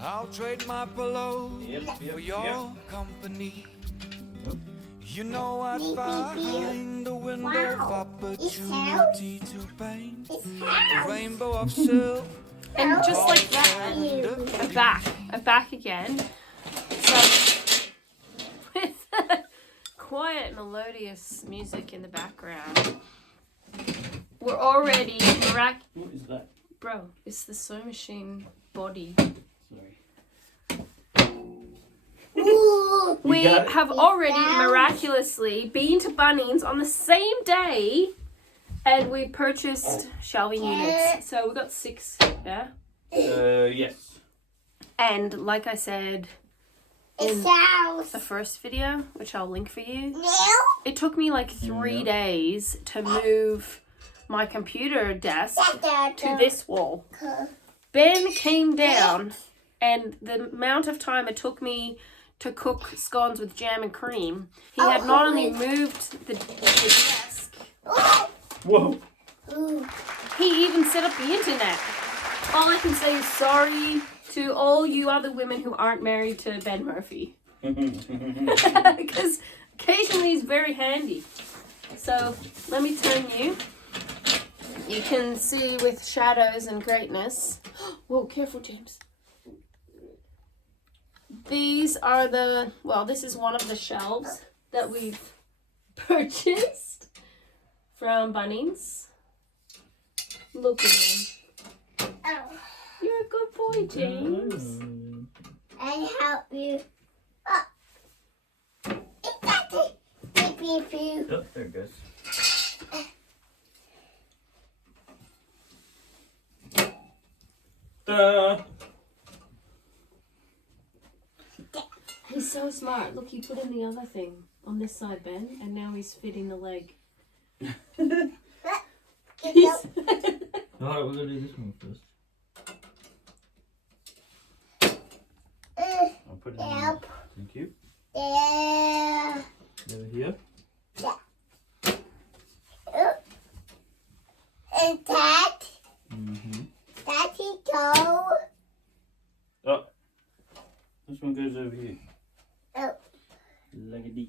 I'll trade my pillow for your company. You know I'd find a window of opportunity to paint a rainbow of silk. And just like that, I'm back again. So, with quiet, melodious music in the background, we're already What is that? Bro, it's the sewing machine body. Sorry. We have already miraculously been to Bunnings on the same day, and we purchased shelving units. So we got 6, yeah? Yes. And like I said in the first video, which I'll link for you, it took me like 3 days to move my computer desk to this wall. Ben came down, and the amount of time it took me to cook scones with jam and cream, he had not only moved the desk, Whoa. he even set up the internet. All I can say is sorry to all you other women who aren't married to Ben Murphy. Because occasionally he's very handy. So let me turn you. You can see with shadows and greatness. Whoa, careful, James. These are this is one of the shelves that we've purchased from Bunnings. Look at him. You're a good boy, James. I help you. Beep, beep. Oh, there it goes. Ta-da! He's so smart. Look, you put in the other thing on this side, Ben, and now he's fitting the leg. Alright, we're gonna do this one first. I'll put it in. Help. Thank you. Yeah. Over here. And that. Daddy go. Oh. This one goes over here. Oh. Like this.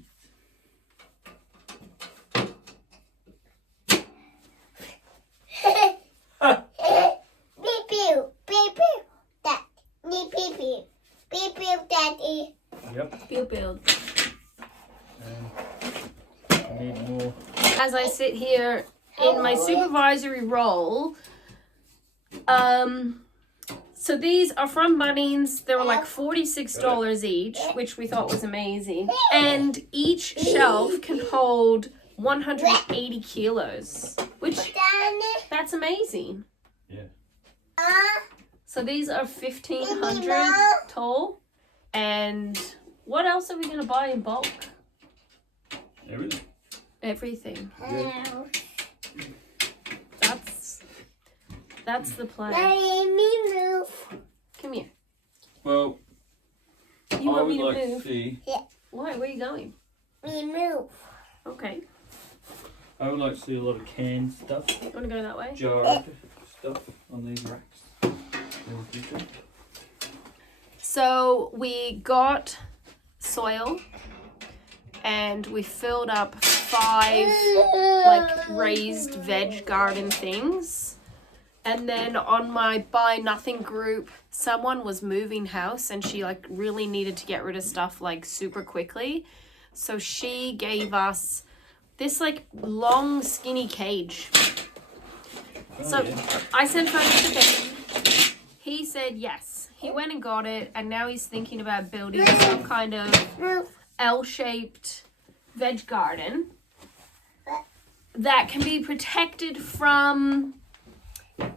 Beep beep beep beep. That. Beep beep beep. Beep beep, Daddy. Yep. Build. I need more. As I sit here in my supervisory role, so these are from Bunnings. They were like $46 each, which we thought was amazing. And each shelf can hold 180 kilos, which that's amazing. Yeah. So these are 1,500 tall. And what else are we going to buy in bulk? Everything. Everything. Yeah. That's the plan. Let me move. Come here. Well, You I want would me to like move? to see. Why? Where are you going? Me move. Okay. I would like to see a lot of canned stuff, You want to go that way? jarred stuff on these racks in the future. So we got soil and we filled up 5 like raised veg garden things. And then on my buy nothing group, someone was moving house and she like really needed to get rid of stuff like super quickly. So she gave us this like long skinny cage. So yeah. I sent photos to Ben. He said yes. He went and got it, and now he's thinking about building some kind of L-shaped veg garden that can be protected from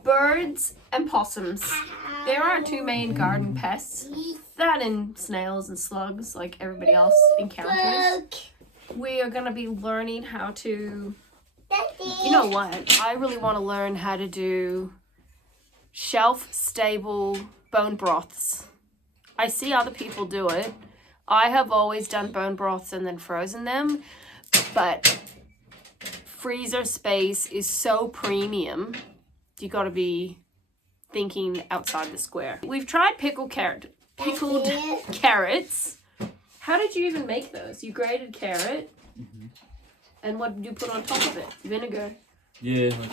birds and possums. There are 2 main garden pests. That and snails and slugs, like everybody else encounters. We are going to be learning how to... You know what? I really want to learn how to do shelf-stable bone broths. I see other people do it. I have always done bone broths and then frozen them, but freezer space is so premium. You got to be thinking outside the square. We've tried pickled carrots. How did you even make those? You grated carrot, and what did you put on top of it? Vinegar. Yeah, like,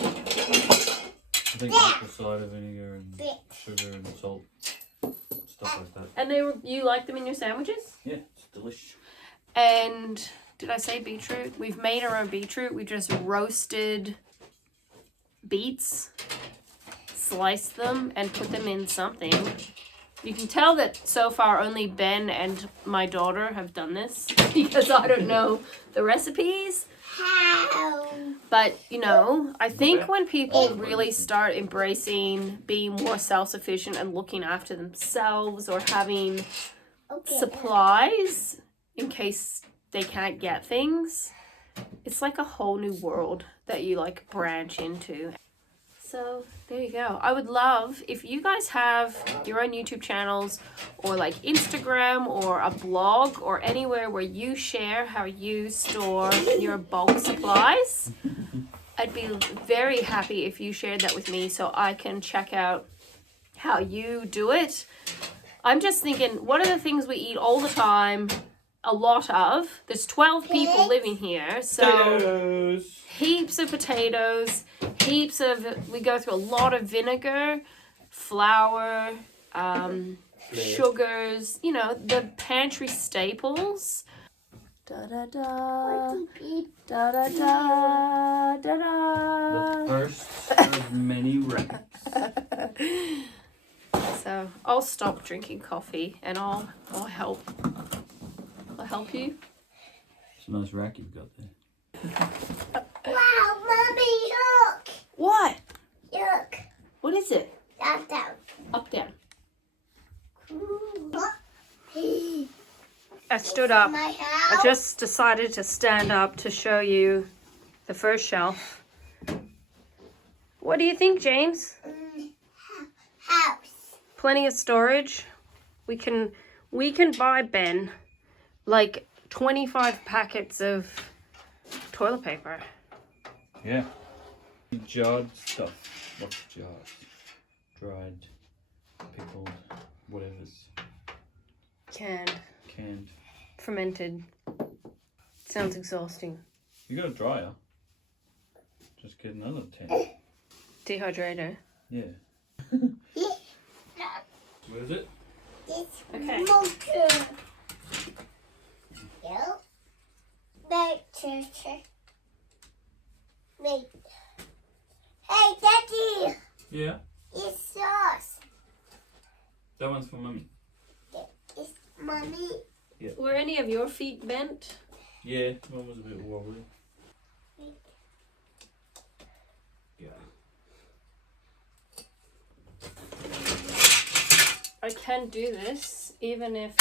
I think apple cider vinegar and sugar and salt, stuff like that. And you like them in your sandwiches? Yeah, it's delicious. And did I say beetroot? We've made our own beetroot. We just roasted beets, sliced them, and put them in something. You can tell that so far only Ben and my daughter have done this because I don't know the recipes. How? But, you know, I think when people really start embracing being more self-sufficient and looking after themselves or having supplies in case they can't get things, it's like a whole new world that you like branch into. So there you go. I would love if you guys have your own YouTube channels or like Instagram or a blog or anywhere where you share how you store your bulk supplies. I'd be very happy if you shared that with me so I can check out how you do it. I'm just thinking, what are the things we eat all the time? A lot of. There's 12 people living here, so Potatoes. heaps of potatoes, we go through a lot of vinegar, flour, sugars, you know, the pantry staples. Da da da, da da da, da da. The first of many racks. So I'll stop drinking coffee and I'll help. I'll help you. It's a nice rack you've got there. Wow, Mommy, look! What? Look. What is it? Down, down. Up, down. Hey, I stood up. my I house. just decided to stand up to show you the first shelf. What do you think, James? House. Plenty of storage. We can buy Ben like 25 packets of toilet paper. Yeah. Jarred stuff. What's jarred? Dried, pickled, whatever's. Canned, Canned. fermented. Sounds exhausting. You got a dryer. Just get another 10. Dehydrator. Yeah. Yeah. Where is it? This Okay. motor. Yeah. Motor. Wait. Hey, Daddy. Yeah. It's sauce. That one's for Mummy. It's Mommy. Were any of your feet bent? Yeah, one was a bit wobbly. Yeah. I can do this even if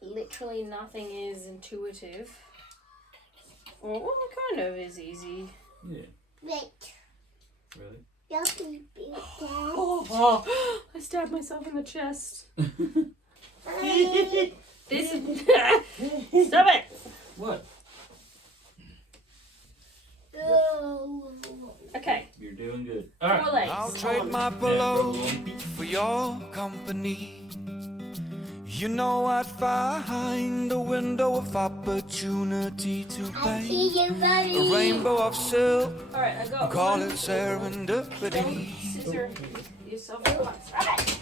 literally nothing is intuitive. Well, it kind of is easy. Yeah. Wait. Really? Yucky, big Dad. Oh, I stabbed myself in the chest. This is... Stop it! What? Okay. You're doing good. Four Alright. legs. I'll trade my pillow for your company. You know I'd find a window of opportunity to I paint see you, a Mommy. rainbow of silk. Alright, I got Call one. it serendipity. Don't scissor yourself too much. Alright.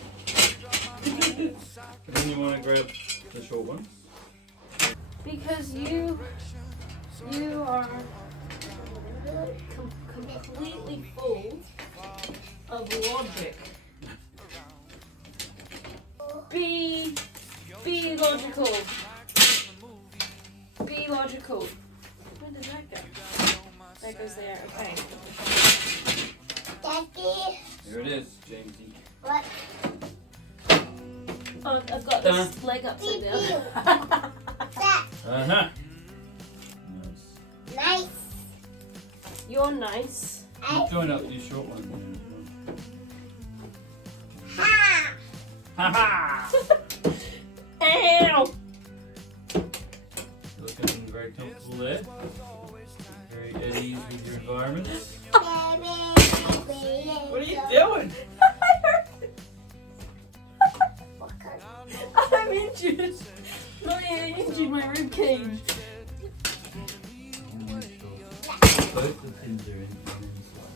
Then you want to grab the short one? Because you are completely full of logic. Be logical. Be logical. Where did that go? That goes there. Okay. Daddy. Here it is, Jamesy. What? Oh, I've got this leg upside down. That. Uh-huh. Nice. Nice. You're nice. Keep doing up these short ones. Ha. Ha ha! Ow! Looking very comfortable there. Very at ease with your environment. What What are you doing? injured. No, yeah, injured my rib cage. Both the pins are in the inside.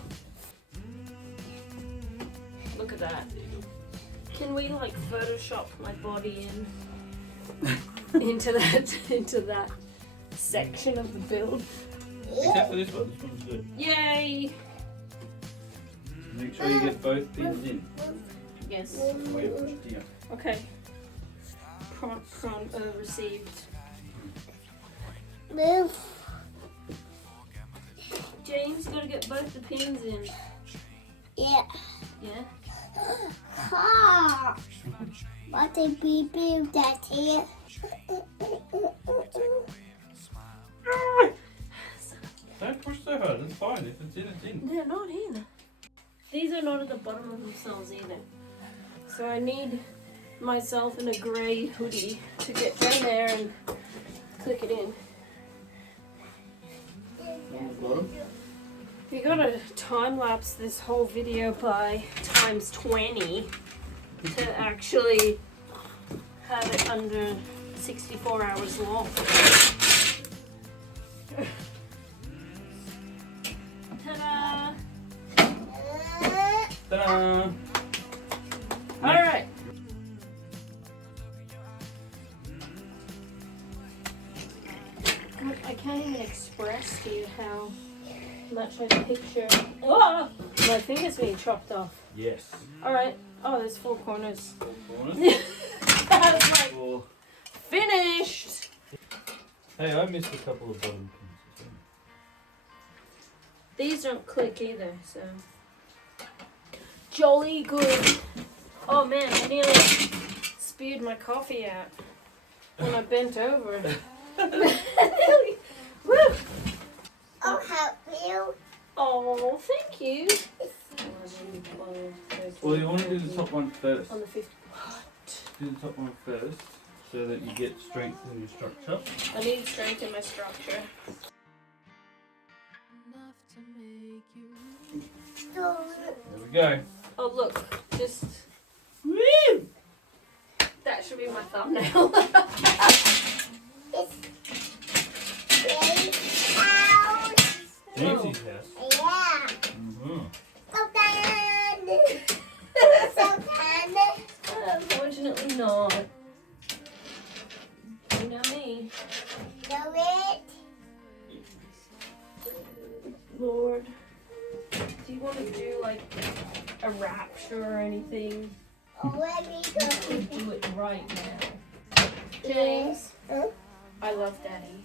Look at that. Can we like Photoshop my body into that section of the build? Except for this one. This one's good. Yay! Make sure you get both pins in. Yes. Oh, yeah, push it down. Okay. Received. Move. James, gotta get both the pins in. Yeah. Yeah. Car. What a baby that's here. Don't push so hard. It's fine. If it's in, it's in. They're not in. These are not at the bottom of themselves either. So I need myself in a grey hoodie to get down there and click it in. On the bottom. You gotta time lapse this whole video by times 20 to actually have it under 64 hours long. Ta-da! Ta-da! Alright. I can't even express to you how much I picture. Oh! My finger's being chopped off. Yes. Alright. Oh, there's 4 corners. 4 corners. I was like, 4. finished! Hey, I missed a couple of bottom pins. These don't click either, so. Jolly good. Oh man, I nearly spewed my coffee out when I bent over. Woo! I'll help you. Oh, thank you. Well, you want to do the top one first. On the 50. Do the top one first, so that you get strength in your structure. I need strength in my structure. There we go. Oh look, just woo! That should be my thumbnail. Nancy's house. Yeah. Mm-hmm. So fun. Unfortunately not. You know me. Do it. Lord. Do you want to do like a rapture or anything? Already We go. do it right now. James, Huh? I love Daddy.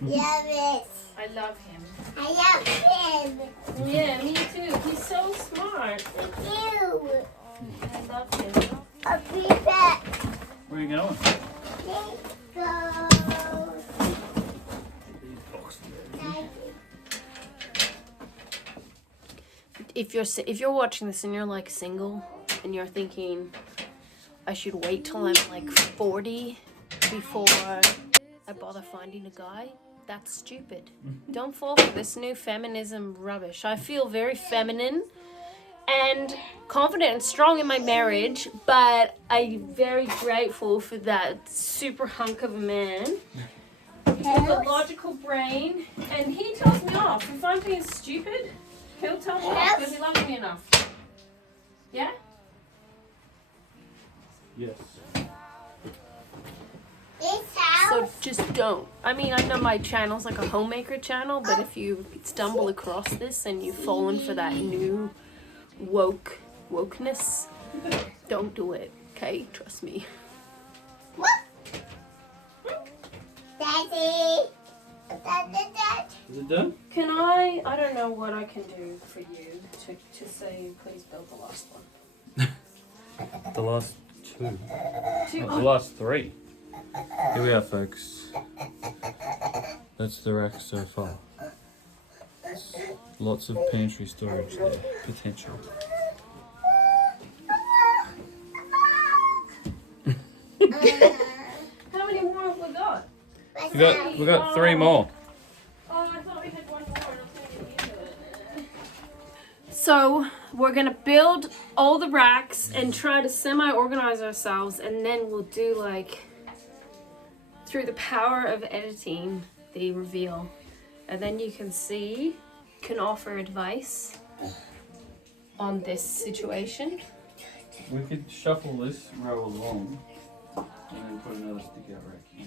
Love it. I love him. I love him. Yeah, me too. He's so smart. You. I love him. I'll be back. Where are you going? Let's go. These boxes. If you're watching this and you're like single and you're thinking I should wait till I'm like 40 before I bother finding a guy, that's stupid. Don't fall for this new feminism rubbish. I feel very feminine and confident and strong in my marriage, but I'm very grateful for that super hunk of a man with a logical brain, and he tells me off. If I'm being stupid, he'll tell me off because he loves me enough. Yeah? Yes. This So house. just don't. I mean, I know my channel's like a homemaker channel, but if you stumble across this and you've fallen for that new wokeness, don't do it, okay? Trust me. Daddy. Dad. Is it done? Can I don't know what I can do for you to say please build the last one. The last 2. Two, The last 3. Here we are, folks. That's the rack so far. Lots of pantry storage there, potential. How many more have we got? We got 3 more. Oh, I thought we had one more. And I was gonna get into it. So we're gonna build all the racks and try to semi-organize ourselves, and then we'll do like through the power of editing the reveal. And then you can see, can offer advice on this situation. We could shuffle this row along and then put another stick out right here.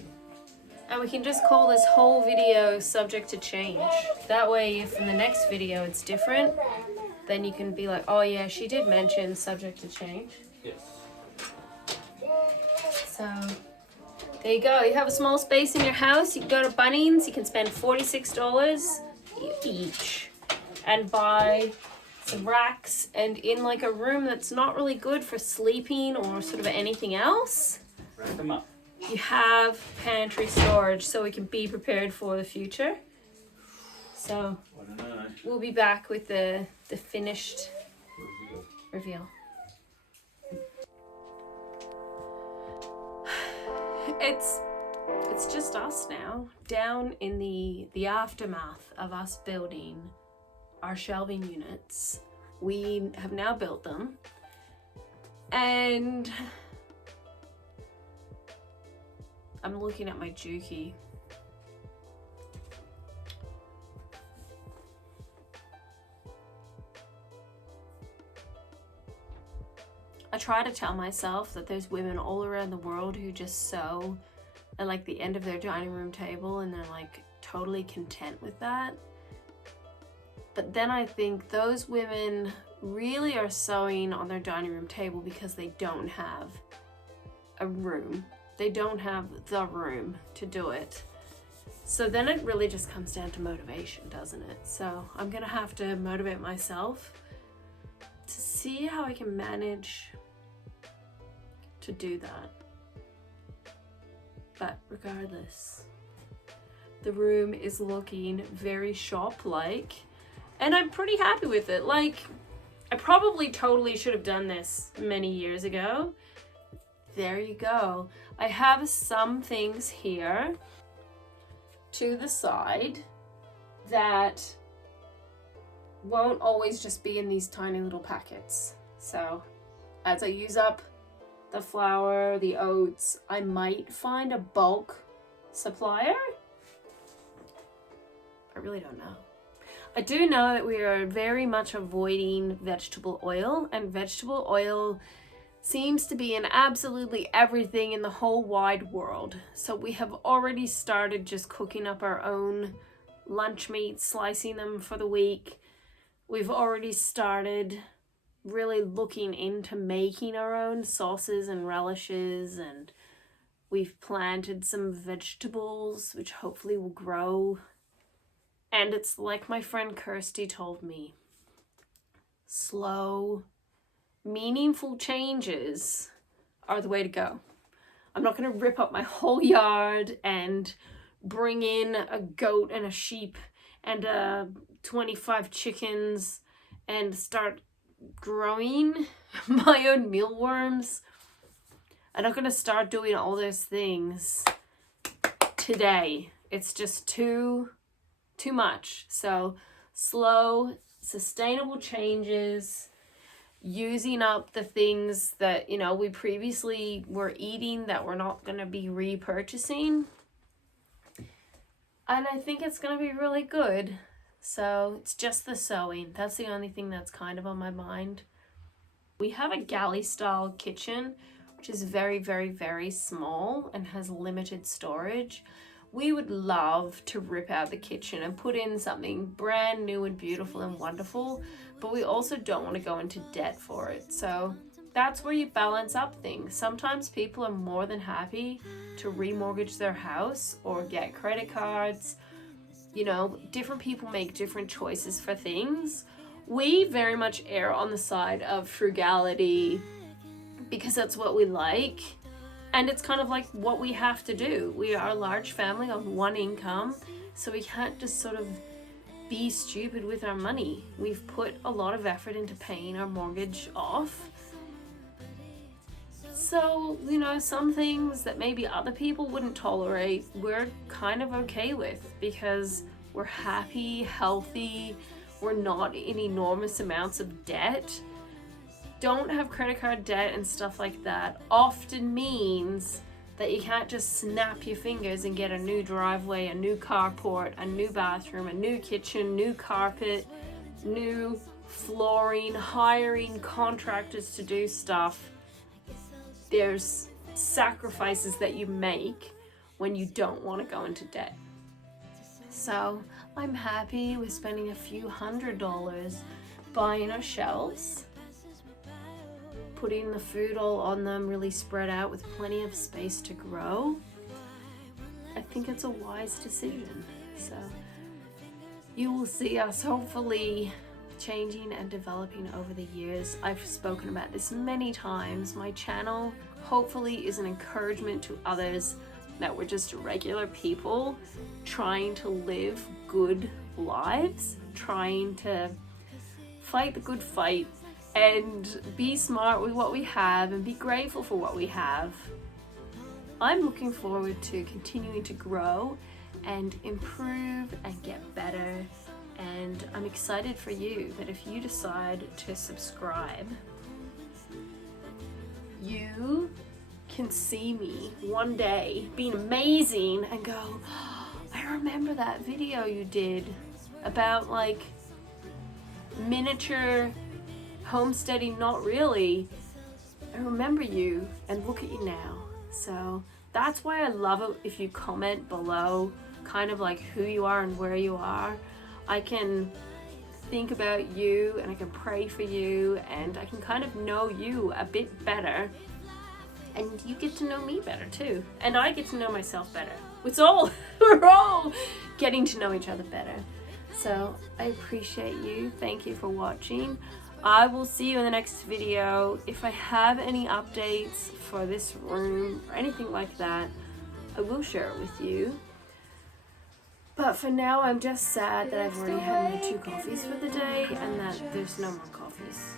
And we can just call this whole video subject to change. That way, if in the next video it's different, then you can be like, oh yeah, she did mention subject to change. Yes. So, there you go. You have a small space in your house. You can go to Bunnings. You can spend $46 each and buy some racks, and in like a room that's not really good for sleeping or sort of anything else, Rack them up. you have pantry storage so we can be prepared for the future. So I don't know. we'll be back with the finished reveal. It's just us now, down in the aftermath of us building our shelving units. We have now built them, and I'm looking at my Juki. I try to tell myself that there's women all around the world who just sew at like the end of their dining room table and they're like totally content with that. But then I think those women really are sewing on their dining room table because they don't have a room. They don't have the room to do it. So then it really just comes down to motivation, doesn't it? So I'm gonna have to motivate myself to see how I can manage to do that. But regardless, the room is looking very shop-like, and I'm pretty happy with it. Like, I probably totally should have done this many years ago. There you go. I have some things here to the side that won't always just be in these tiny little packets. So as I use up the flour, the oats, I might find a bulk supplier. I really don't know. I do know that we are very much avoiding vegetable oil, and vegetable oil seems to be in absolutely everything in the whole wide world. So we have already started just cooking up our own lunch meats, slicing them for the week. We've already started really looking into making our own sauces and relishes, and we've planted some vegetables which hopefully will grow. And it's like my friend Kirsty told me, slow, meaningful changes are the way to go. I'm not going to rip up my whole yard and bring in a goat and a sheep and 25 chickens and start growing my own mealworms. I'm not going to start doing all those things today. It's just too much. So slow, sustainable changes, using up the things that, you know, we previously were eating that we're not going to be repurchasing. And I think it's going to be really good. So it's just the sewing. That's the only thing that's kind of on my mind. We have a galley style kitchen, which is very, very, very small and has limited storage. We would love to rip out the kitchen and put in something brand new and beautiful and wonderful, but we also don't want to go into debt for it. So that's where you balance up things. Sometimes people are more than happy to remortgage their house or get credit cards. You know, different people make different choices for things. We very much err on the side of frugality because that's what we like. And it's kind of like what we have to do. We are a large family on one income, so we can't just sort of be stupid with our money. We've put a lot of effort into paying our mortgage off. So, you know, some things that maybe other people wouldn't tolerate, we're kind of okay with because we're happy, healthy, we're not in enormous amounts of debt. Don't have credit card debt and stuff like that often means that you can't just snap your fingers and get a new driveway, a new carport, a new bathroom, a new kitchen, new carpet, new flooring, hiring contractors to do stuff. There's sacrifices that you make when you don't want to go into debt. So I'm happy with spending a few $100s buying our shelves, putting the food all on them, really spread out with plenty of space to grow. I think it's a wise decision. So you will see us hopefully changing and developing over the years. I've spoken about this many times. My channel hopefully is an encouragement to others that we're just regular people trying to live good lives, trying to fight the good fight and be smart with what we have and be grateful for what we have. I'm looking forward to continuing to grow and improve and get better, and I'm excited for you that if you decide to subscribe, you can see me one day being amazing and go, oh, I remember that video you did about like miniature homesteading. Not really. I remember you, and look at you now. So that's why I love it if you comment below kind of like who you are and where you are. I can think about you and I can pray for you and I can kind of know you a bit better, and you get to know me better too, and I get to know myself better. We're all getting to know each other better. So I appreciate you. Thank you for watching. I will see you in the next video. If I have any updates for this room or anything like that, I will share it with you. But for now, I'm just sad that I've already had my 2 coffees for the day and that there's no more coffees.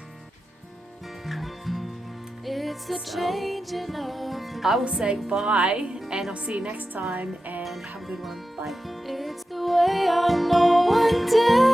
It's the changing of I will say bye, and I'll see you next time, and have a good one. Bye. it's the way I know one day